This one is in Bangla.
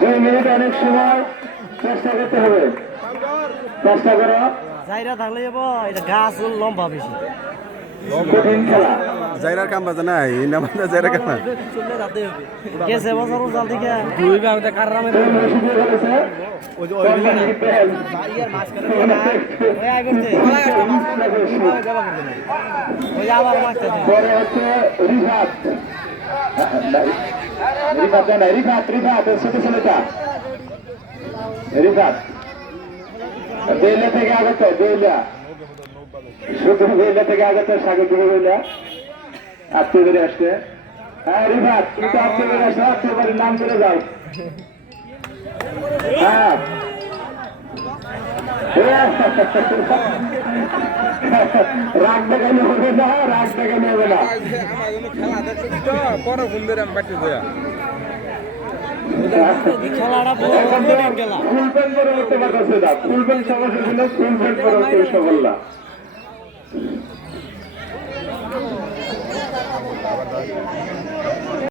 2 মিনিট অনেক সময় চেষ্টা করতে হবে, চেষ্টা করো। যাইরা থাকলে যাবো, এটা গাছ লম্বা বেশি। কঠিন খেলা। জায়গার কাম বাজে না এই না মানে জায়গার কাম চললে রাতে হবে। গেছে বছর জাল দিকে দুই বারোটা কাররামে তুমি মেশিন দিয়ে ফেলেছে। ওই যে ওই বাইয়ের মাছ করে ওই আই করতে ওই আবার মাছটা পরে হচ্ছে রিফাত, রিফাত জানা, রিফাত রিফাত ছোট ছেলেটা রিফাত বেলা থেকে আগত, বেলা শুধু বেলা থেকে আগত সাগর থেকে বেলা আত্মীয় বেড়ে আসছে। হ্যাঁ রিফাত, তুমি তো আত্মীয় বেড়ে আসো, আত্মীয় বাড়ির নাম করে যাও। হ্যাঁ রাগ দেখানো হবে না, রাগ দেখানো হবে না। খেলাটা ফুল প্যান্ট পরে উঠতে পারতেছে না, ফুল প্যান্ট সমস্যা ছিল, ফুল প্যান্ট পরে উঠতে সফল না।